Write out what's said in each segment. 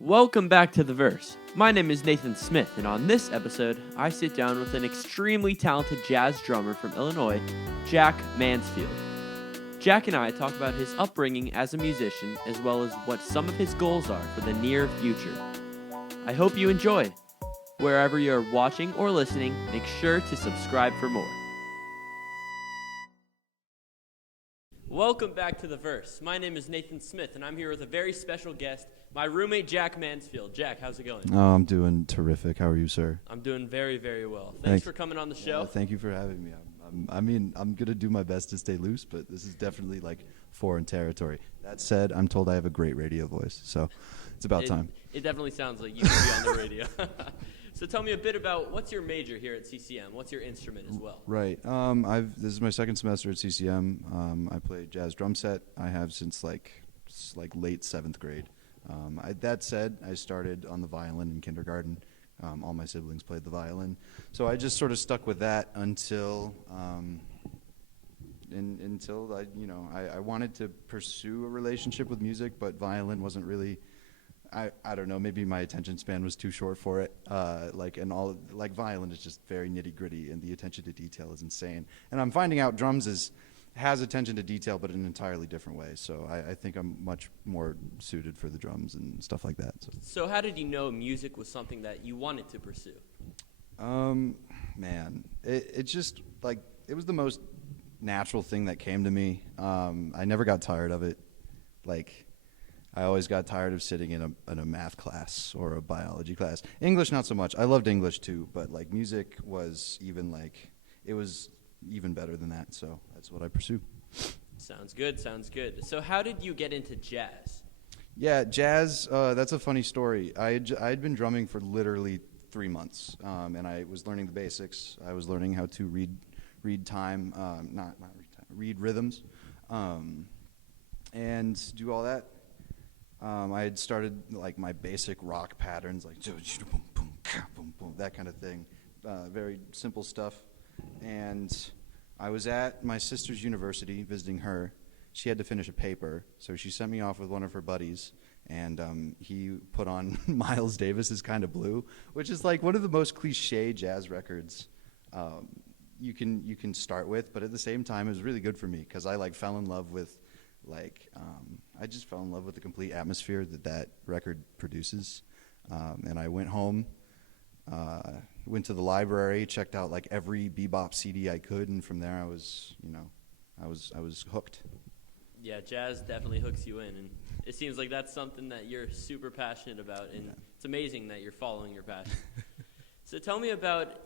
Welcome back to The Verse. My name is Nathan Smith, and on this episode, I sit down with an extremely talented jazz drummer from Illinois, Jack Mansfield. Jack and I talk about his upbringing as a musician, as well as what some of his goals are for the near future. I hope you enjoy. Wherever you're watching or listening, make sure to subscribe for more. Welcome back to The Verse. My name is Nathan Smith, and I'm here with a very special guest, my roommate, Jack Mansfield. Jack, how's it going? Oh, I'm doing terrific. How are you, sir? I'm doing very, very well. Thanks for coming on the show. Thank you for having me. I'm going to do my best to stay loose, but this is definitely like foreign territory. That said, I'm told I have a great radio voice, so it's about time. It definitely sounds like you can be on the radio. So tell me a bit about what's your major here at CCM? What's your instrument as well? Right. This is my second semester at CCM. I play jazz drum set. I have since like late 7th grade. That said, I started on the violin in kindergarten. All my siblings played the violin, so I just sort of stuck with that until I wanted to pursue a relationship with music, but violin wasn't really. I don't know. Maybe my attention span was too short for it. Violin is just very nitty gritty, and the attention to detail is insane. And I'm finding out drums has attention to detail, but in an entirely different way. So I think I'm much more suited for the drums and stuff like that. So how did you know music was something that you wanted to pursue? It just it was the most natural thing that came to me. I never got tired of it. I always got tired of sitting in a math class or a biology class. English, not so much. I loved English too, but music was it was even better than that. So that's what I pursue. Sounds good. So how did you get into jazz? Yeah, jazz. That's a funny story. I had been drumming for literally 3 months, and I was learning the basics. I was learning how to read time, read rhythms, and do all that. I had started my basic rock patterns, that kind of thing, very simple stuff. And I was at my sister's university visiting her. She had to finish a paper, so she sent me off with one of her buddies, and he put on Miles Davis's "Kind of Blue," which is one of the most cliche jazz records you can start with. But at the same time, it was really good for me because I fell in love with I just fell in love with the complete atmosphere that record produces. And I went home, went to the library, checked out every bebop CD I could, and from there I was hooked. Yeah, jazz definitely hooks you in, and it seems like that's something that you're super passionate about, and It's amazing that you're following your passion. So tell me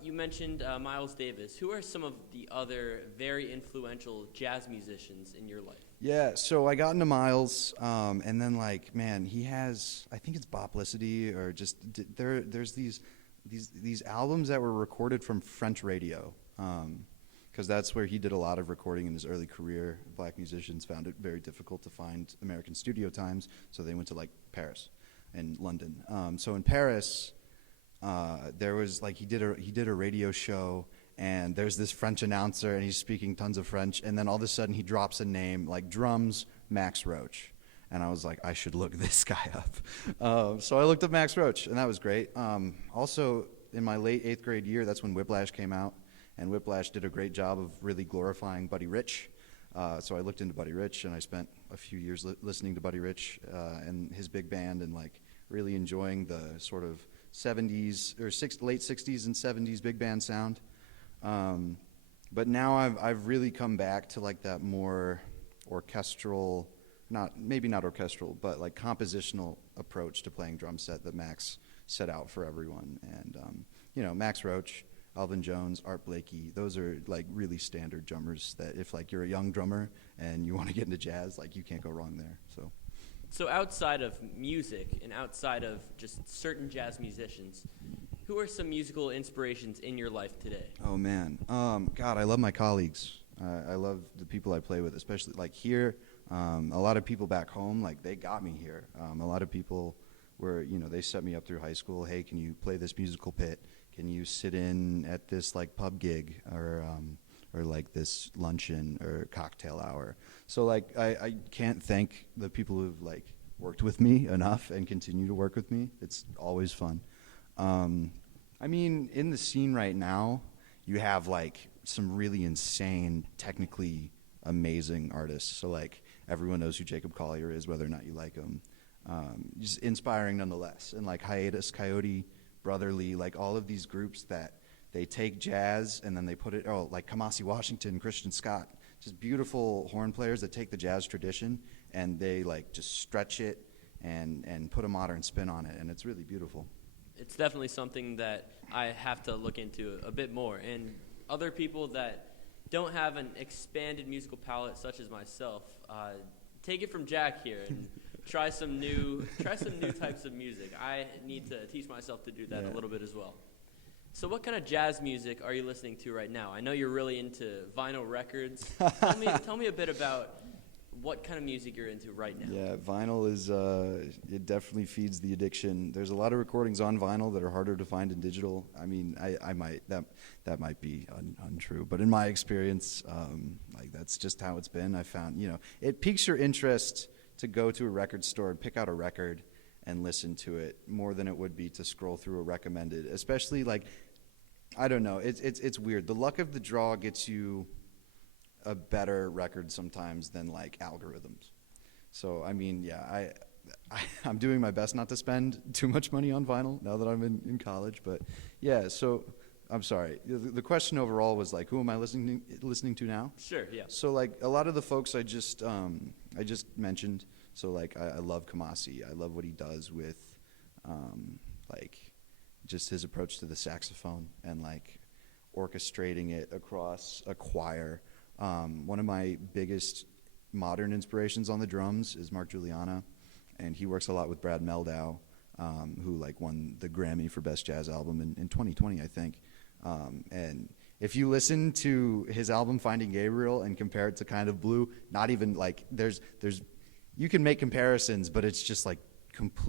you mentioned Miles Davis. Who are some of the other very influential jazz musicians in your life? Yeah, so I got into Miles, and then he has, I think it's Boplicity, or just there's these albums that were recorded from French radio, because that's where he did a lot of recording in his early career. Black musicians found it very difficult to find American studio times, so they went to Paris and London. So in Paris, there was he did a radio show, and there's this French announcer, and he's speaking tons of French, and then all of a sudden he drops a name drums, Max Roach, and I was I should look this guy up. So I looked up Max Roach, and that was great. Also, in my late 8th grade year, that's when Whiplash came out, and Whiplash did a great job of really glorifying Buddy Rich. So I looked into Buddy Rich, and I spent a few years listening to Buddy Rich and his big band, and really enjoying the sort of 70s or late 60s and 70s big band sound. But now I've really come back to that more orchestral, maybe not orchestral, but compositional approach to playing drum set that Max set out for everyone. And Max Roach, Alvin Jones, Art Blakey, those are really standard drummers that if you're a young drummer and you want to get into jazz, you can't go wrong there. So outside of music and outside of just certain jazz musicians, who are some musical inspirations in your life today? Oh, man. God, I love my colleagues. I love the people I play with, especially here. A lot of people back home, they got me here. A lot of people were, they set me up through high school. Hey, can you play this musical pit? Can you sit in at this pub gig or this luncheon or cocktail hour? So I can't thank the people who've worked with me enough and continue to work with me. It's always fun. I mean, in the scene right now, you have like some really insane, technically amazing artists. So like everyone knows who Jacob Collier is, whether or not you like him. Just inspiring nonetheless. And like Hiatus Coyote, Brotherly, like all of these groups that they take jazz and then they put it, like Kamasi Washington, Christian Scott, just beautiful horn players that take the jazz tradition and they like just stretch it and put a modern spin on it, and it's really beautiful. It's definitely something that I have to look into a bit more. And other people that don't have an expanded musical palette, such as myself, take it from Jack here and try some new types of music. I need to teach myself to do that a little bit as well. So what kind of jazz music are you listening to right now? I know you're really into vinyl records. Tell me a bit about what kind of music you're into right now. Yeah, vinyl is, it definitely feeds the addiction. There's a lot of recordings on vinyl that are harder to find in digital. I mean, that might be untrue, but in my experience, like that's just how it's been. I found, it piques your interest to go to a record store and pick out a record and listen to it more than it would be to scroll through a recommended, especially like, I don't know, it's weird. The luck of the draw gets you a better record sometimes than like algorithms. So I mean, yeah, I'm doing my best not to spend too much money on vinyl now that I'm in college. But yeah, so I'm sorry. The question overall was like, who am I listening to now? Sure, yeah. So like a lot of the folks I just mentioned. So like I love Kamasi. I love what he does with like just his approach to the saxophone and like orchestrating it across a choir. One of my biggest modern inspirations on the drums is Mark Juliana, and he works a lot with Brad Meldau, who like won the Grammy for Best Jazz Album in 2020, I think. And if you listen to his album Finding Gabriel and compare it to Kind of Blue, not even like there's you can make comparisons, but it's just like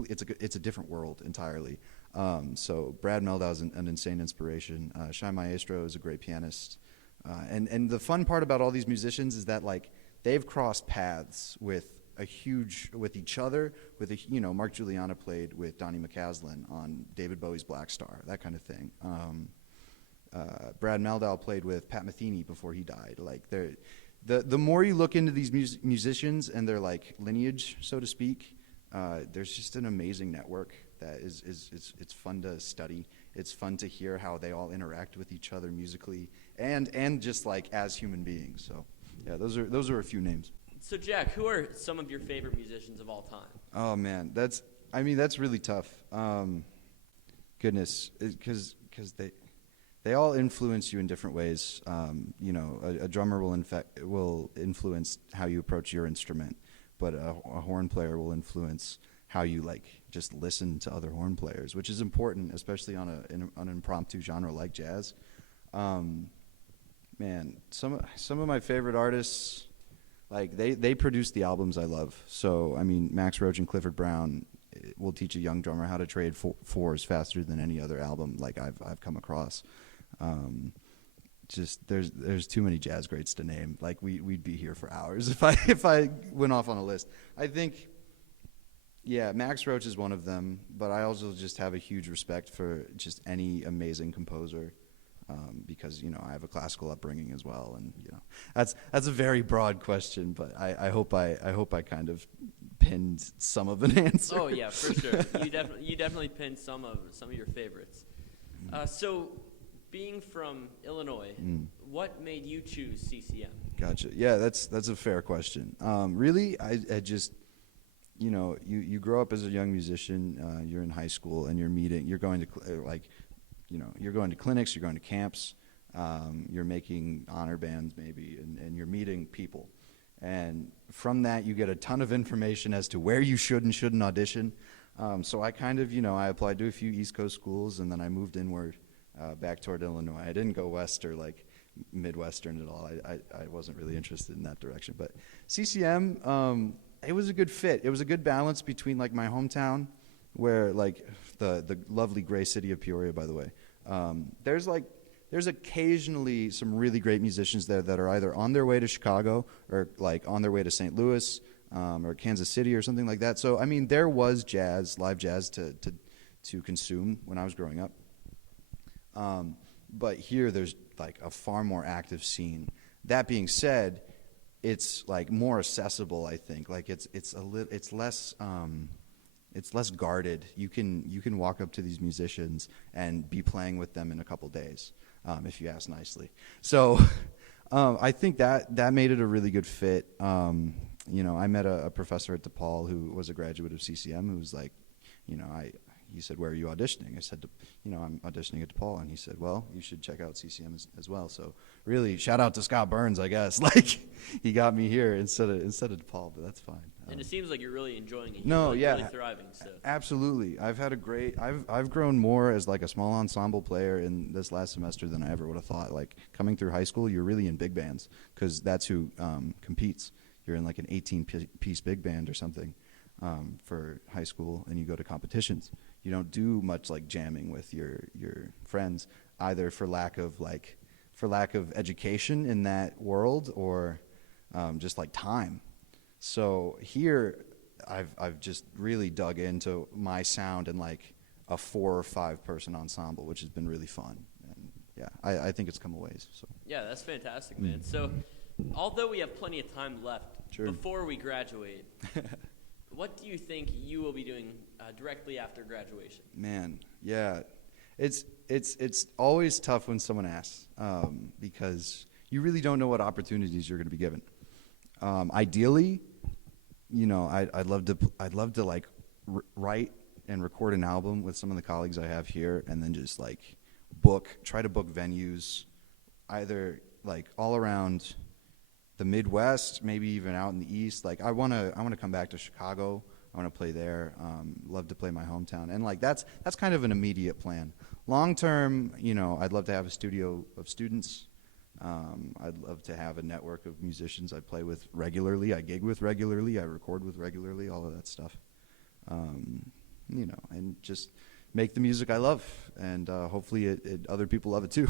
it's a different world entirely. So Brad Meldau is an insane inspiration. Shai Maestro is a great pianist. And the fun part about all these musicians is that like they've crossed paths with each other. Mark Juliana played with Donnie McCaslin on David Bowie's Black Star, that kind of thing. Brad Meldau played with Pat Metheny before he died. Like the more you look into these musicians and their like lineage, so to speak, there's just an amazing network that it's fun to study. It's fun to hear how they all interact with each other musically and just like as human beings. So yeah, those are a few names. So Jack, who are some of your favorite musicians of all time? Oh man, that's really tough. Goodness, because they all influence you in different ways. A drummer will influence how you approach your instrument, but a horn player will influence how you like just listen to other horn players, which is important, especially on an impromptu genre like jazz. Man, some of my favorite artists, like they produce the albums I love. So I mean, Max Roach and Clifford Brown will teach a young drummer how to trade fours faster than any other album like I've come across. Just there's too many jazz greats to name. Like we'd be here for hours if I went off on a list. I think, yeah, Max Roach is one of them, but I also just have a huge respect for just any amazing composer, because I have a classical upbringing as well, and that's a very broad question, but I hope I kind of pinned some of an answer. Oh yeah, for sure. You definitely pinned some of your favorites. So, being from Illinois, what made you choose CCM? Gotcha. Yeah, that's a fair question. Really, I just, you grow up as a young musician. You're in high school and you're going to you're going to clinics, you're going to camps, you're making honor bands maybe, and you're meeting people. And from that, you get a ton of information as to where you should and shouldn't audition. So I kind of, I applied to a few East Coast schools, and then I moved inward. Back toward Illinois. I didn't go west or like Midwestern at all. I wasn't really interested in that direction. But CCM, it was a good fit. It was a good balance between like my hometown, where like the lovely gray city of Peoria, by the way. There's occasionally some really great musicians there that are either on their way to Chicago or like on their way to St. Louis. or Kansas City or something like that. So I mean, there was jazz, live jazz to consume when I was growing up. But here there's like a far more active scene. That being said, it's like more accessible, I think. Like it's less guarded. You can walk up to these musicians and be playing with them in a couple days, if you ask nicely. So I think that made it a really good fit. I met a professor at DePaul who was a graduate of CCM who was like, he said, "Where are you auditioning?" I said, "I'm auditioning at DePaul." And he said, "Well, you should check out CCM as well." So really, shout out to Scott Burns, I guess. Like, he got me here instead of DePaul, but that's fine. And it seems like you're really enjoying it. No, You're yeah, really thriving. So absolutely. I've grown more as like a small ensemble player in this last semester than I ever would have thought. Like, coming through high school, you're really in big bands because that's who competes. You're in like an 18-piece big band or something for high school, and you go to competitions. You don't do much like jamming with your friends, either for lack of education in that world or just like time. So here, I've just really dug into my sound in like a 4 or 5 person ensemble, which has been really fun. And yeah, I think it's come a ways. So yeah, that's fantastic, man. So although we have plenty of time left before we graduate, what do you think you will be doing directly after graduation? Man, yeah, it's always tough when someone asks because you really don't know what opportunities you're going to be given. Ideally, I'd love to like write and record an album with some of the colleagues I have here, and then just like try to book venues, either like all around the Midwest, maybe even out in the East. Like I want to come back to Chicago. I want to play there. Love to play my hometown, and like that's kind of an immediate plan. Long term, I'd love to have a studio of students. I'd love to have a network of musicians I play with regularly, I gig with regularly, I record with regularly, all of that stuff. And just make the music I love, and hopefully other people love it too.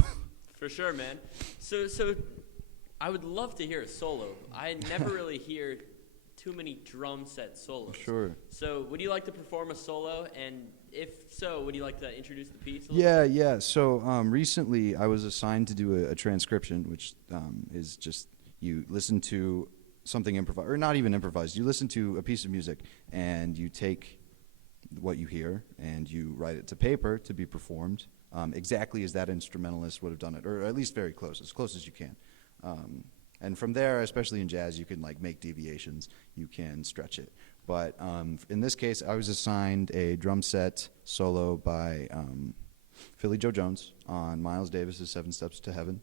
For sure, man. So I would love to hear a solo. I never really hear too many drum set solos. Sure. So would you like to perform a solo? And if so, would you like to introduce the piece? Yeah. So recently I was assigned to do a transcription, which is just you listen to something improvised, or not even improvised. You listen to a piece of music and you take what you hear and you write it to paper to be performed exactly as that instrumentalist would have done it, or at least very close as you can. And from there, especially in jazz, you can like make deviations. You can stretch it. But in this case, I was assigned a drum set solo by Philly Joe Jones on Miles Davis's 7 Steps to Heaven.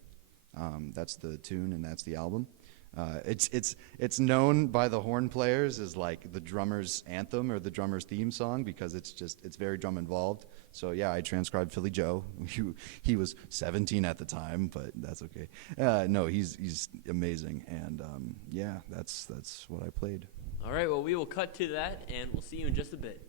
That's the tune, and that's the album. It's known by the horn players as like the drummer's anthem or the drummer's theme song because it's very drum involved. So yeah, I transcribed Philly Joe. He was 17 at the time, but that's okay. No, he's amazing, and yeah, that's what I played. All right, well, we will cut to that, and we'll see you in just a bit.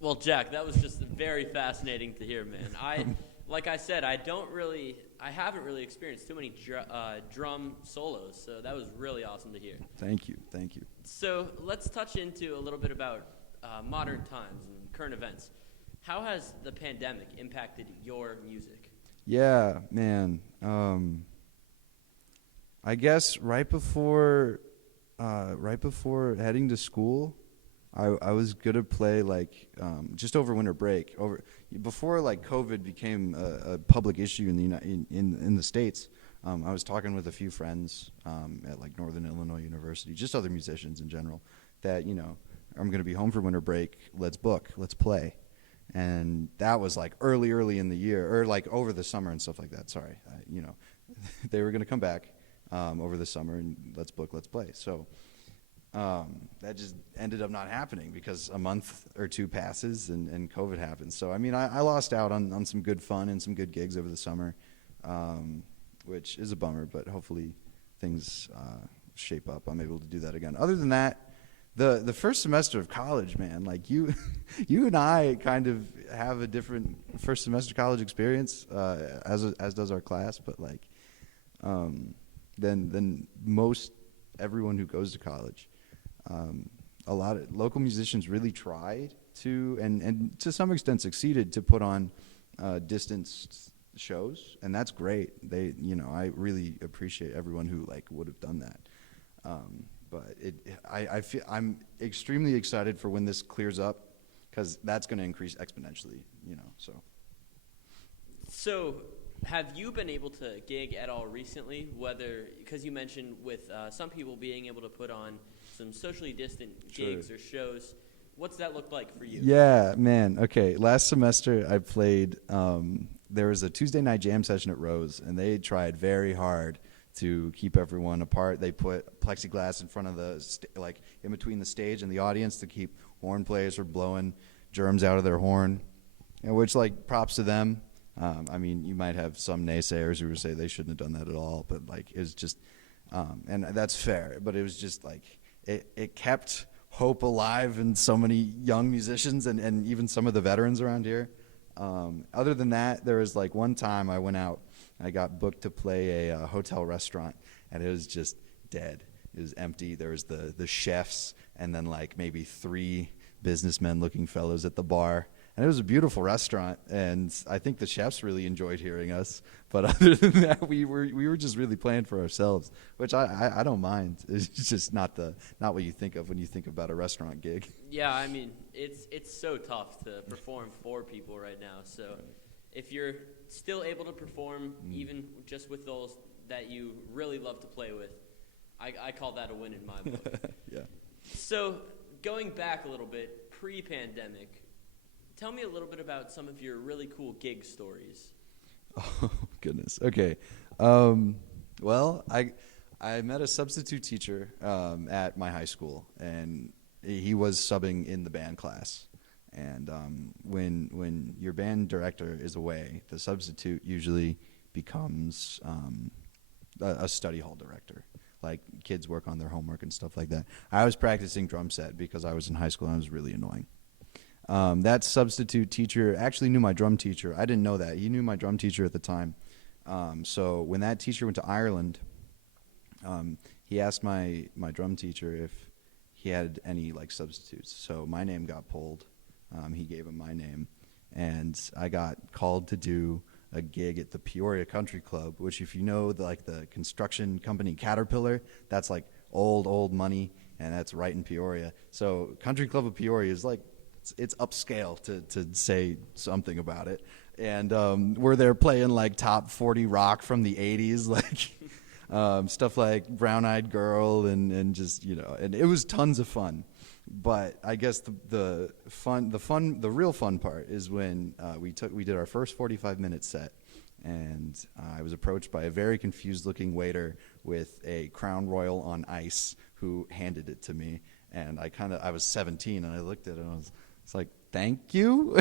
Well, Jack, that was just very fascinating to hear, man. Like I said, I haven't really experienced too many drum solos, so that was really awesome to hear. Thank you. So let's touch into a little bit about modern times and current events. How has the pandemic impacted your music? Yeah, man. I guess right before heading to school, I was gonna play like just over winter break. Before like COVID became a public issue in the in the States. I was talking with a few friends at like Northern Illinois University, just other musicians in general, that I'm gonna be home for winter break. Let's book. Let's play. And that was like early in the year, or like over the summer and stuff like that. Sorry, they were gonna come back over the summer and let's book, let's play. So that just ended up not happening because a month or two passes and COVID happens. So I mean, I lost out on some good fun and some good gigs over the summer, which is a bummer. But hopefully things shape up. I'm able to do that again. Other than that. The first semester of college, man, like you and I kind of have a different first semester college experience as does our class, but like than most everyone who goes to college. A lot of local musicians really tried to and to some extent succeeded to put on distanced shows, and that's great. I really appreciate everyone who like would have done that. But I feel I'm extremely excited for when this clears up, because that's going to increase exponentially, So, have you been able to gig at all recently? Because you mentioned with some people being able to put on some socially distant gigs or shows, what's that look like for you? Yeah, man. Okay, last semester I played. There was a Tuesday night jam session at Rose, and they tried very hard to keep everyone apart. They put plexiglass in front of in between the stage and the audience to keep horn players from blowing germs out of their horn, which like props to them. I mean, you might have some naysayers who would say they shouldn't have done that at all, but like it was just, and that's fair. But it was just like it kept hope alive in so many young musicians and even some of the veterans around here. Other than that, there was like one time I went out. I got booked to play a hotel restaurant, and it was just dead. It was empty. There was the chefs and then like maybe 3 businessmen-looking fellows at the bar. And it was a beautiful restaurant, and I think the chefs really enjoyed hearing us. But other than that, we were just really playing for ourselves, which I don't mind. It's just not what you think of when you think about a restaurant gig. Yeah, I mean, it's so tough to perform for people right now. So if you're still able to perform, even just with those that you really love to play with, I call that a win in my book. Yeah. So going back a little bit, pre-pandemic, tell me a little bit about some of your really cool gig stories. Oh, goodness. Okay. Well, I met a substitute teacher at my high school, and he was subbing in the band class. And when your band director is away, the substitute usually becomes a study hall director. Like kids work on their homework and stuff like that. I was practicing drum set because I was in high school and I was really annoying. That substitute teacher actually knew my drum teacher. I didn't know that. He knew my drum teacher at the time. So when that teacher went to Ireland, he asked my drum teacher if he had any like substitutes. So my name got pulled. He gave him my name, and I got called to do a gig at the Peoria Country Club, which if you know the construction company Caterpillar, that's like old money, and that's right in Peoria. So Country Club of Peoria is like, it's upscale to say something about it. And we're there playing like top 40 rock from the 80s, like stuff like Brown Eyed Girl and just, and it was tons of fun. But I guess the real fun part is when we did our first 45-minute set, and I was approached by a very confused looking waiter with a Crown Royal on ice who handed it to me, and I was 17 and I looked at it and it's like, thank you.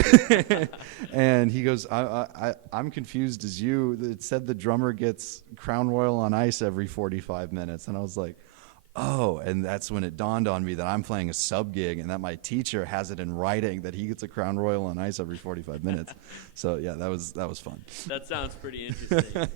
And he goes, I'm confused as you. It said the drummer gets Crown Royal on ice every 45 minutes. And I was like, oh, and that's when it dawned on me that I'm playing a sub gig and that my teacher has it in writing that he gets a Crown Royal on ice every 45 minutes. So yeah, that was fun. That sounds pretty interesting.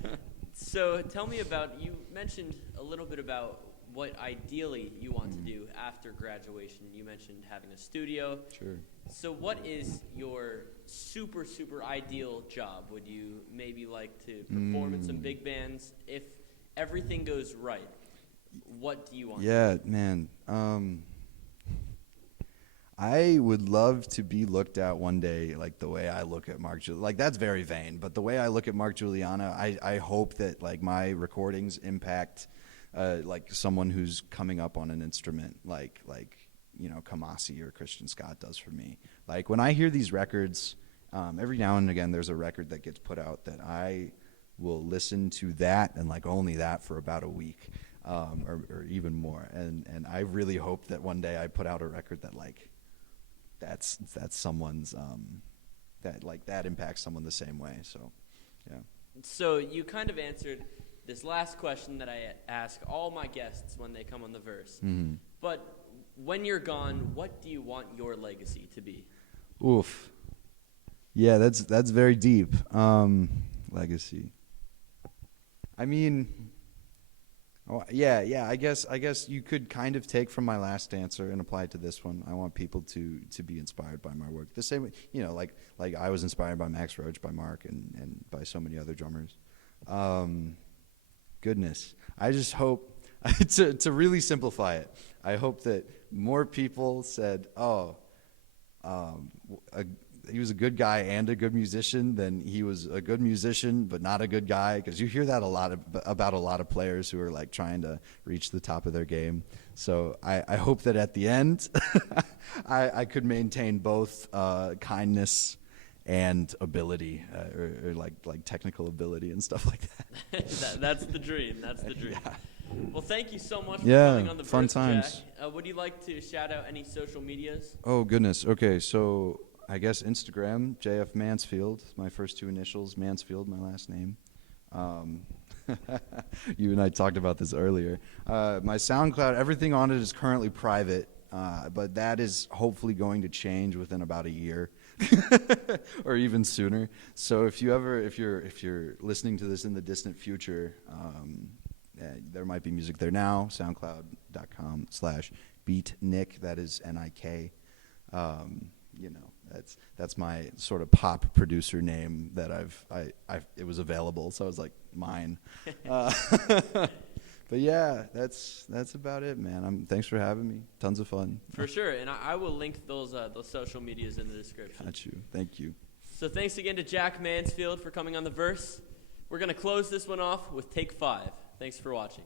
So tell me you mentioned a little bit about what ideally you want to do after graduation. You mentioned having a studio. Sure. So what is your super, super ideal job? Would you maybe like to perform in some big bands? If everything goes right, what do you want? Yeah, man. I would love to be looked at one day like the way I look at Mark Like, that's very vain, but the way I look at Mark Juliana, I hope that, like, my recordings impact, like, someone who's coming up on an instrument like Kamasi or Christian Scott does for me. Like, when I hear these records, every now and again there's a record that gets put out that I will listen to that and, like, only that for about a week, or even more. And I really hope that one day I put out a record that, like, that's someone's that impacts someone the same way. So, yeah. So you kind of answered this last question that I ask all my guests when they come on the verse. Mm-hmm. But when you're gone, what do you want your legacy to be? Oof. Yeah, that's very deep. Legacy. I mean, yeah. I guess you could kind of take from my last answer and apply it to this one. I want people to be inspired by my work. The same way, like I was inspired by Max Roach, by Mark, and by so many other drummers. Goodness, I just hope to really simplify it. I hope that more people said, "Oh, he was a good guy and a good musician," than he was a good musician but not a good guy, because you hear that about a lot of players who are, like, trying to reach the top of their game. So I hope that at the end I could maintain both kindness and ability, or like technical ability and stuff like that. That's the dream. That's the dream. Yeah. Well, thank you so much for coming on the fun verse, times. Jack. Would you like to shout out any social medias? Oh, goodness. Okay, so I guess Instagram, JF Mansfield, my first two initials, Mansfield, my last name. You and I talked about this earlier. My SoundCloud, everything on it is currently private, but that is hopefully going to change within about a year, or even sooner. So if you're listening to this in the distant future, there might be music there now. SoundCloud.com/beatnik. That is NIK. That's my sort of pop producer name that it was available, so I was like, mine. But yeah, that's about it, man. Thanks for having me. Tons of fun. For sure, and I will link those social medias in the description. Got you. Thank you. So thanks again to Jack Mansfield for coming on the verse. We're going to close this one off with Take 5. Thanks for watching.